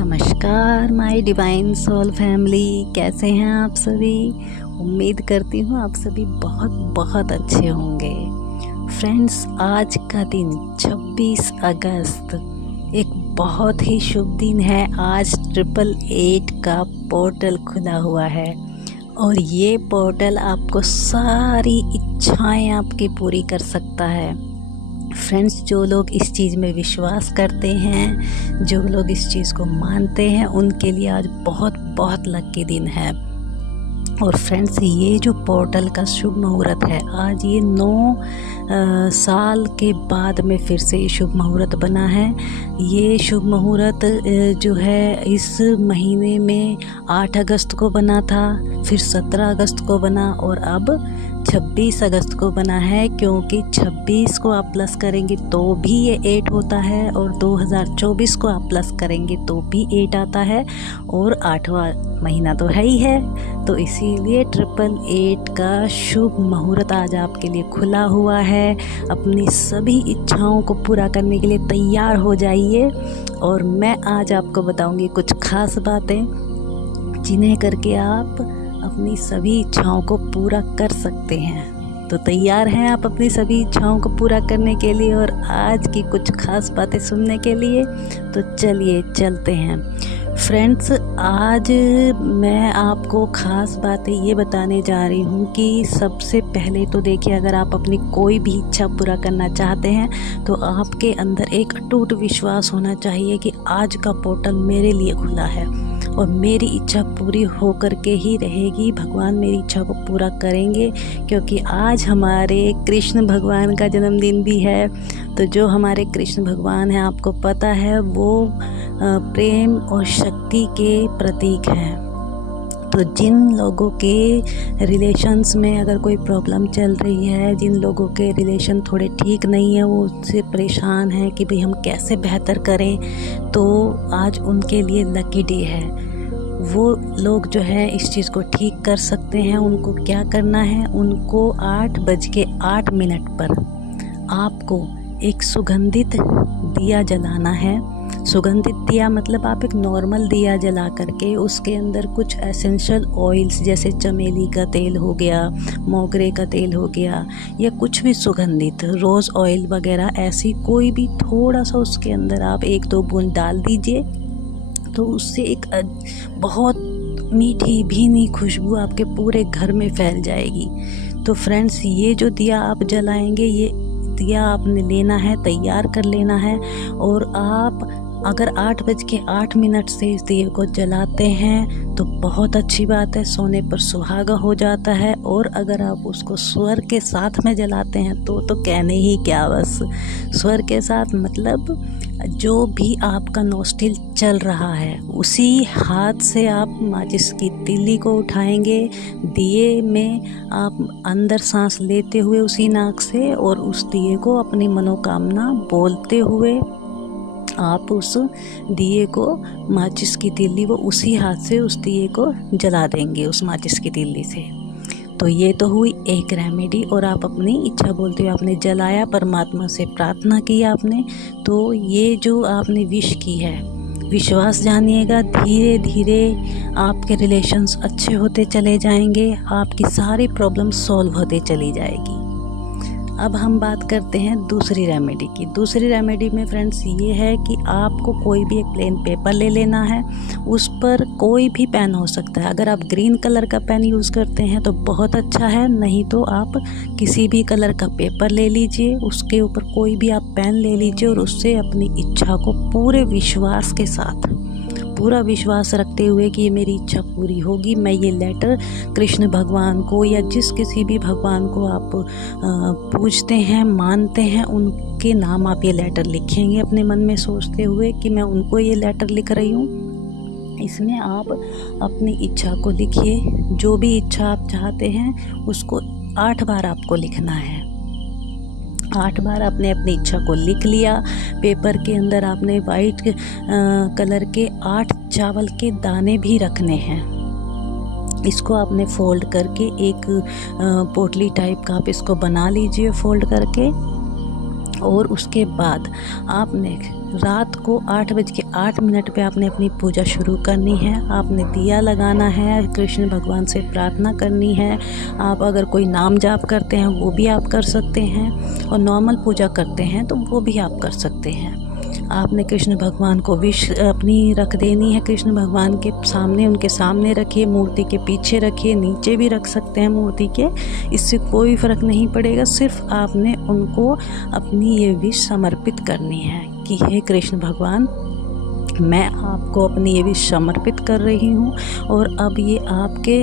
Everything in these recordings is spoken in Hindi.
नमस्कार माय डिवाइन सोल फैमिली, कैसे हैं आप सभी। उम्मीद करती हूँ आप सभी बहुत बहुत अच्छे होंगे। फ्रेंड्स, आज का दिन 26 अगस्त एक बहुत ही शुभ दिन है। आज 888 का पोर्टल खुला हुआ है और ये पोर्टल आपको सारी इच्छाएं आपकी पूरी कर सकता है। फ्रेंड्स, जो लोग इस चीज़ में विश्वास करते हैं, जो लोग इस चीज़ को मानते हैं, उनके लिए आज बहुत बहुत लकी दिन है। और फ्रेंड्स, ये जो पोर्टल का शुभ मुहूर्त है, आज ये 9 साल के बाद में फिर से ये शुभ मुहूर्त बना है। ये शुभ मुहूर्त जो है इस महीने में 8 अगस्त को बना था, फिर 17 अगस्त को बना और अब 26 अगस्त को बना है। क्योंकि 26 को आप प्लस करेंगे तो भी ये 8 होता है और 2024 को आप प्लस करेंगे तो भी 8 आता है और 8वां महीना तो है ही है। तो इसीलिए 888 का शुभ मुहूर्त आज आपके लिए खुला हुआ है। अपनी सभी इच्छाओं को पूरा करने के लिए तैयार हो जाइए। और मैं आज आपको बताऊंगी कुछ खास बातें जिन्हें करके आप अपनी सभी इच्छाओं को पूरा कर सकते हैं। तो तैयार हैं आप अपनी सभी इच्छाओं को पूरा करने के लिए और आज की कुछ खास बातें सुनने के लिए? तो चलिए चलते हैं। फ्रेंड्स, आज मैं आपको ख़ास बातें ये बताने जा रही हूँ कि सबसे पहले तो देखिए, अगर आप अपनी कोई भी इच्छा पूरा करना चाहते हैं तो आपके अंदर एक अटूट विश्वास होना चाहिए कि आज का पोर्टल मेरे लिए खुला है और मेरी इच्छा पूरी हो कर के ही रहेगी। भगवान मेरी इच्छा को पूरा करेंगे, क्योंकि आज हमारे कृष्ण भगवान का जन्मदिन भी है। तो जो हमारे कृष्ण भगवान हैं, आपको पता है, वो प्रेम और शक्ति के प्रतीक हैं। तो जिन लोगों के रिलेशंस में अगर कोई प्रॉब्लम चल रही है, जिन लोगों के रिलेशन थोड़े ठीक नहीं है, वो उससे परेशान हैं कि भाई हम कैसे बेहतर करें, तो आज उनके लिए लकी डे है। वो लोग जो है इस चीज़ को ठीक कर सकते हैं। उनको क्या करना है, उनको 8:08 पर आपको एक सुगंधित दिया जलाना है। सुगंधित दिया मतलब आप एक नॉर्मल दिया जला करके उसके अंदर कुछ एसेंशियल ऑयल्स जैसे चमेली का तेल हो गया, मोगरे का तेल हो गया, या कुछ भी सुगंधित रोज़ ऑयल वगैरह, ऐसी कोई भी थोड़ा सा उसके अंदर आप 1-2 बूंद डाल दीजिए। तो उससे एक बहुत मीठी भीनी खुशबू आपके पूरे घर में फैल जाएगी। तो फ्रेंड्स, ये जो दिया आप जलाएंगे, ये दिया आपने लेना है, तैयार कर लेना है। और आप अगर 8:08 से इस दिए को जलाते हैं तो बहुत अच्छी बात है, सोने पर सुहागा हो जाता है। और अगर आप उसको स्वर के साथ में जलाते हैं तो कहने ही क्या, बस स्वर के साथ मतलब जो भी आपका नोस्टिल चल रहा है उसी हाथ से आप माचिस की तीली को उठाएंगे। दिए में आप अंदर सांस लेते हुए उसी नाक से, और उस दिए को अपनी मनोकामना बोलते हुए आप उस दिए को, माचिस की तीली, वो उसी हाथ से उस दिए को जला देंगे उस माचिस की तीली से। तो ये तो हुई एक रेमेडी। और आप अपनी इच्छा बोलते हुए आपने जलाया, परमात्मा से प्रार्थना की आपने। तो ये जो आपने विश की है, विश्वास जानिएगा, धीरे धीरे आपके रिलेशंस अच्छे होते चले जाएंगे, आपकी सारी प्रॉब्लम सॉल्व होते चली जाएगी। अब हम बात करते हैं दूसरी रेमेडी की। दूसरी रेमेडी में फ्रेंड्स ये है कि आपको कोई भी एक प्लेन पेपर ले लेना है। उस पर कोई भी पेन हो सकता है। अगर आप ग्रीन कलर का पेन यूज़ करते हैं तो बहुत अच्छा है, नहीं तो आप किसी भी कलर का पेपर ले लीजिए, उसके ऊपर कोई भी आप पेन ले लीजिए और उससे अपनी इच्छा को पूरे विश्वास के साथ, पूरा विश्वास रखते हुए कि ये मेरी इच्छा पूरी होगी, मैं ये लेटर कृष्ण भगवान को या जिस किसी भी भगवान को आप पूजते हैं, मानते हैं, उनके नाम आप ये लेटर लिखेंगे अपने मन में सोचते हुए कि मैं उनको ये लेटर लिख रही हूँ। इसमें आप अपनी इच्छा को लिखिए, जो भी इच्छा आप चाहते हैं उसको 8 बार आपको लिखना है। 8 बार आपने अपनी इच्छा को लिख लिया। पेपर के अंदर आपने वाइट कलर के 8 चावल के दाने भी रखने हैं। इसको आपने फोल्ड करके एक पोटली टाइप का आप इसको बना लीजिए फोल्ड करके। और उसके बाद आपने रात को 8:08 पे आपने अपनी पूजा शुरू करनी है। आपने दिया लगाना है, कृष्ण भगवान से प्रार्थना करनी है। आप अगर कोई नाम जाप करते हैं वो भी आप कर सकते हैं, और नॉर्मल पूजा करते हैं तो वो भी आप कर सकते हैं। आपने कृष्ण भगवान को विश अपनी रख देनी है, कृष्ण भगवान के सामने, उनके सामने रखिए, मूर्ति के पीछे रखिए, नीचे भी रख सकते हैं मूर्ति के, इससे कोई फ़र्क नहीं पड़ेगा। सिर्फ आपने उनको अपनी ये विश समर्पित करनी है कि हे कृष्ण भगवान, मैं आपको अपनी ये विश समर्पित कर रही हूँ, और अब ये आपके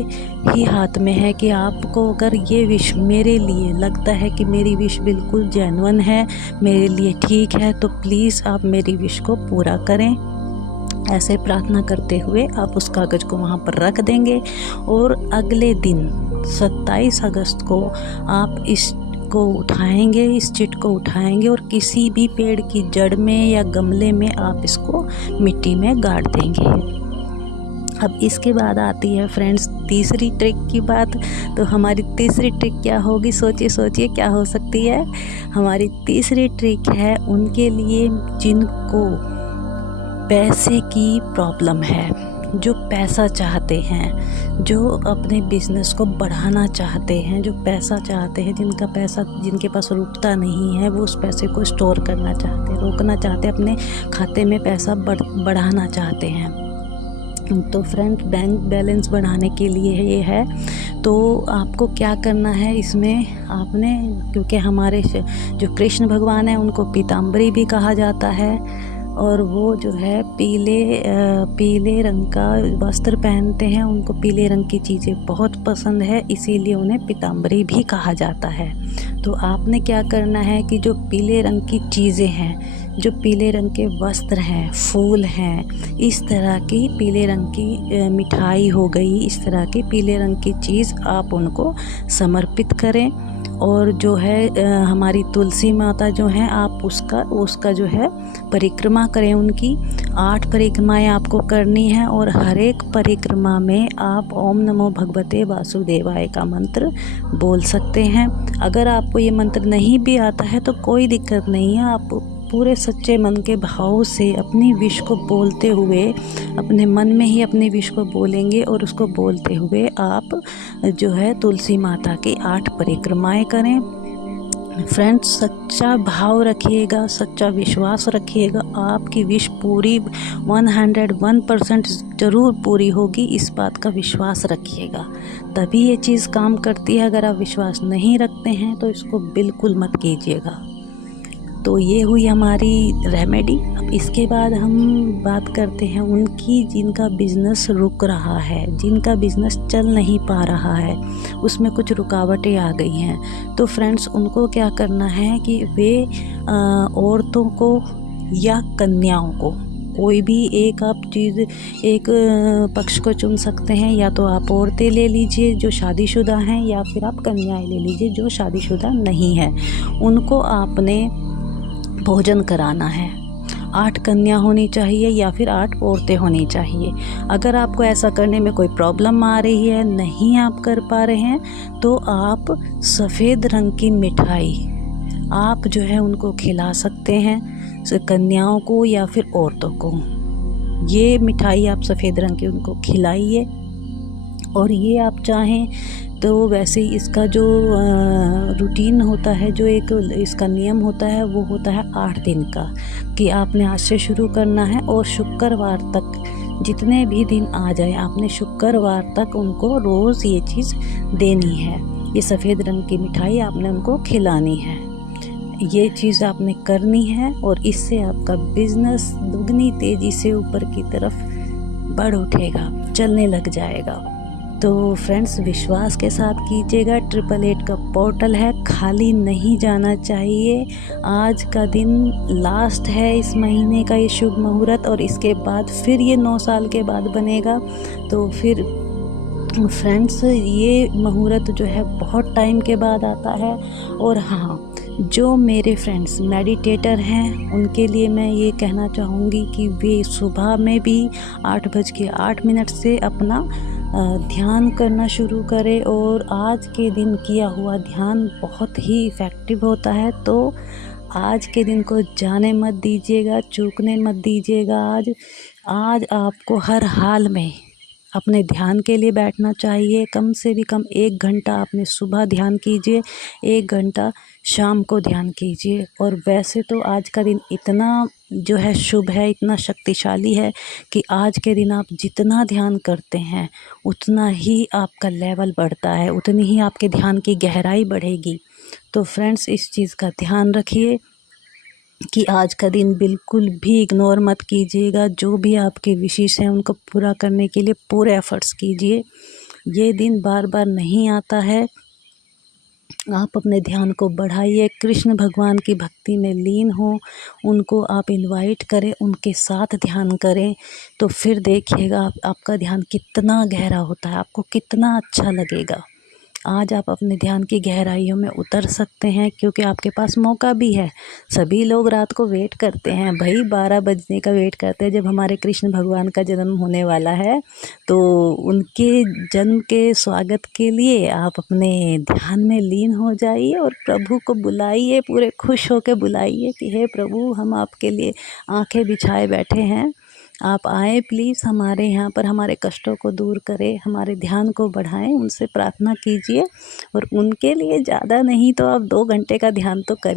ही हाथ में है कि आपको अगर ये विश मेरे लिए लगता है कि मेरी विश बिल्कुल जेन्युइन है, मेरे लिए ठीक है, तो प्लीज़ आप मेरी विश को पूरा करें। ऐसे प्रार्थना करते हुए आप उस कागज़ को वहाँ पर रख देंगे, और अगले दिन 27 अगस्त को आप इस चिट को उठाएंगे और किसी भी पेड़ की जड़ में या गमले में आप इसको मिट्टी में गाड़ देंगे। अब इसके बाद आती है फ्रेंड्स तीसरी ट्रिक की बात। तो हमारी तीसरी ट्रिक क्या होगी, सोचिए क्या हो सकती है। हमारी तीसरी ट्रिक है उनके लिए जिनको पैसे की प्रॉब्लम है, जो पैसा चाहते हैं, जो अपने बिज़नेस को बढ़ाना चाहते हैं, जो पैसा चाहते हैं, जिनके पास रुकता नहीं है, वो उस पैसे को स्टोर करना चाहते हैं, रोकना चाहते हैं, अपने खाते में पैसा बढ़ाना चाहते हैं। तो फ्रेंड, बैंक बैलेंस बढ़ाने के लिए ये है। तो आपको क्या करना है इसमें, आपने, क्योंकि हमारे जो कृष्ण भगवान हैं उनको पीताम्बरी भी कहा जाता है, और वो जो है पीले रंग का वस्त्र पहनते हैं, उनको पीले रंग की चीज़ें बहुत पसंद है, इसीलिए उन्हें पीताम्बरी भी कहा जाता है। तो आपने क्या करना है कि जो पीले रंग की चीज़ें हैं, जो पीले रंग के वस्त्र हैं, फूल हैं, इस तरह की पीले रंग की मिठाई हो गई, इस तरह की पीले रंग की चीज़ आप उनको समर्पित करें। और जो है हमारी तुलसी माता जो हैं, आप उसका जो है परिक्रमा करें। उनकी 8 परिक्रमाएँ आपको करनी है, और हर एक परिक्रमा में आप ओम नमो भगवते वासुदेवाय का मंत्र बोल सकते हैं। अगर आपको ये मंत्र नहीं भी आता है तो कोई दिक्कत नहीं है, आप पूरे सच्चे मन के भाव से अपनी विश को बोलते हुए, अपने मन में ही अपनी विश को बोलेंगे, और उसको बोलते हुए आप जो है तुलसी माता की 8 परिक्रमाएँ करें। फ्रेंड्स, सच्चा भाव रखिएगा, सच्चा विश्वास रखिएगा, आपकी विश पूरी 101% ज़रूर पूरी होगी, इस बात का विश्वास रखिएगा, तभी ये चीज़ काम करती है। अगर आप विश्वास नहीं रखते हैं तो इसको बिल्कुल मत कीजिएगा। तो ये हुई हमारी रेमेडी। अब इसके बाद हम बात करते हैं उनकी जिनका बिज़नेस रुक रहा है, जिनका बिज़नेस चल नहीं पा रहा है, उसमें कुछ रुकावटें आ गई हैं। तो फ्रेंड्स, उनको क्या करना है कि वे औरतों को या कन्याओं को, कोई भी एक पक्ष को चुन सकते हैं। या तो आप औरतें ले लीजिए जो शादीशुदा हैं, या फिर आप कन्याएं ले लीजिए जो शादीशुदा नहीं हैं। उनको आपने भोजन कराना है। 8 कन्या होनी चाहिए या फिर 8 औरतें होनी चाहिए। अगर आपको ऐसा करने में कोई प्रॉब्लम आ रही है, नहीं आप कर पा रहे हैं, तो आप सफ़ेद रंग की मिठाई आप जो है उनको खिला सकते हैं, कन्याओं को या फिर औरतों को। ये मिठाई आप सफ़ेद रंग की उनको खिलाइए। और ये आप चाहें तो वैसे ही इसका जो रूटीन होता है, जो एक इसका नियम होता है, वो होता है 8 दिन का, कि आपने आज से शुरू करना है, और शुक्रवार तक, जितने भी दिन आ जाए, आपने शुक्रवार तक उनको रोज़ ये चीज़ देनी है। ये सफ़ेद रंग की मिठाई आपने उनको खिलानी है। ये चीज़ आपने करनी है, और इससे आपका बिज़नेस दुगनी तेज़ी से ऊपर की तरफ बढ़ उठेगा, चलने लग जाएगा। तो फ्रेंड्स, विश्वास के साथ कीजिएगा। 888 का पोर्टल है, खाली नहीं जाना चाहिए। आज का दिन लास्ट है इस महीने का, ये शुभ मुहूर्त, और इसके बाद फिर ये 9 साल के बाद बनेगा। तो फिर फ्रेंड्स, ये मुहूर्त जो है बहुत टाइम के बाद आता है। और हाँ, जो मेरे फ्रेंड्स मेडिटेटर हैं, उनके लिए मैं ये कहना चाहूँगी कि वे सुबह में भी 8:08 से अपना ध्यान करना शुरू करें। और आज के दिन किया हुआ ध्यान बहुत ही इफ़ेक्टिव होता है। तो आज के दिन को जाने मत दीजिएगा, चूकने मत दीजिएगा। आज आपको हर हाल में अपने ध्यान के लिए बैठना चाहिए। कम से भी कम 1 घंटा आपने सुबह ध्यान कीजिए, 1 घंटा शाम को ध्यान कीजिए। और वैसे तो आज का दिन इतना जो है शुभ है, इतना शक्तिशाली है कि आज के दिन आप जितना ध्यान करते हैं उतना ही आपका लेवल बढ़ता है, उतनी ही आपके ध्यान की गहराई बढ़ेगी। तो फ्रेंड्स, इस चीज़ का ध्यान रखिए कि आज का दिन बिल्कुल भी इग्नोर मत कीजिएगा। जो भी आपके विशेष हैं उनको पूरा करने के लिए पूरे एफ़र्ट्स कीजिए। ये दिन बार बार नहीं आता है। आप अपने ध्यान को बढ़ाइए, कृष्ण भगवान की भक्ति में लीन हो, उनको आप इनवाइट करें, उनके साथ ध्यान करें। तो फिर देखिएगा आपका ध्यान कितना गहरा होता है, आपको कितना अच्छा लगेगा। आज आप अपने ध्यान की गहराइयों में उतर सकते हैं क्योंकि आपके पास मौका भी है। सभी लोग रात को वेट करते हैं भाई, 12 बजने का वेट करते हैं जब हमारे कृष्ण भगवान का जन्म होने वाला है। तो उनके जन्म के स्वागत के लिए आप अपने ध्यान में लीन हो जाइए और प्रभु को बुलाइए, पूरे खुश होकर बुलाइए कि हे प्रभु, हम आपके लिए आंखें बिछाए बैठे हैं, आप आए प्लीज़ हमारे यहाँ पर, हमारे कष्टों को दूर करें, हमारे ध्यान को बढ़ाएं। उनसे प्रार्थना कीजिए और उनके लिए ज़्यादा नहीं तो आप 2 घंटे का ध्यान तो करिए।